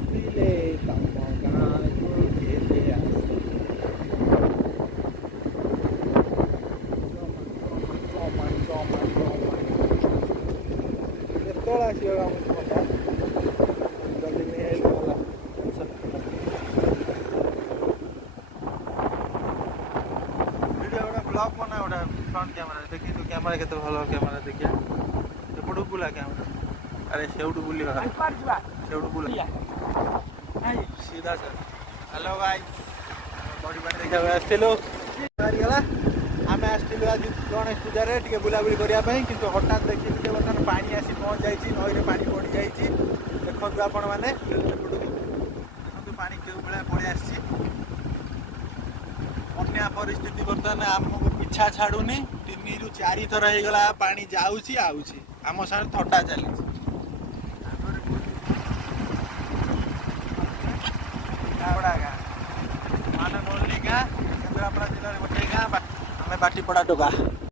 ଆସିଲେ ତମ ଗାଁକୁ କେବେ ଆସିଲେ କେତେବେଳେ ଆସିବ ଆମ ଜଲ୍ଦି ନେଇ ଆଇଲେ ଭଲ। ଭିଡ଼ିଓ ଗୋଟେ ବ୍ଲଗ୍ ବନା ଗୋଟେ ଫ୍ରଣ୍ଟ କ୍ୟାମେରା ଦେଖି ତୁ କ୍ୟାମେରା କେତେ ଭଲ କ୍ୟାମେରା ଦେଖିଆ ସେପଟକୁ ବୁଲା କ୍ୟାମେରା ଆରେ ସେଉଠୁ ବୁଲିବା ସେଉଠୁ ବୁଲା ସିଧା ସାର୍। ହ୍ୟାଲୋ ଭାଇ ବଡ଼ି ପାଣି ଦେଖିବାକୁ ଆସିଥିଲୁ ବାହାରିଗଲା। ଆମେ ଆସିଥିଲୁ ଆଜି ଗଣେଶ ପୂଜାରେ ଟିକେ ବୁଲାବୁଲି କରିବା ପାଇଁ କିନ୍ତୁ ହଠାତ୍ ଦେଖିଲୁ ଯେ ବର୍ତ୍ତମାନ ପାଣି ଆସି ପହଞ୍ଚି ଯାଇଛି ନଈରେ ପାଣି ବଢ଼ିଯାଇଛି। ଦେଖନ୍ତୁ ଆପଣମାନେ ଏପଟକୁ ଦେଖନ୍ତୁ ପାଣି କେଉଁ ଭଳିଆ ପଳେଇ ଆସିଛି। ବନ୍ୟା ପରିସ୍ଥିତି ବର୍ତ୍ତମାନ ଆମକୁ ପିଛା ଛାଡ଼ୁନି 3ରୁ 4 ଥର ହେଇଗଲା ପାଣି ଯାଉଛି ଆଉଛି ଆମ ସାଙ୍ଗରେ ଥଟ୍ଟା ଚାଲିଛି। ଗାଁ ମାନେ ମୋରଲି ଗାଁ କେନ୍ଦ୍ରାପଡ଼ା ଜିଲ୍ଲାରେ ଗୋଟେ ଗାଁ ଆମେ ବାଟିପଡ଼ା ଟୋକା।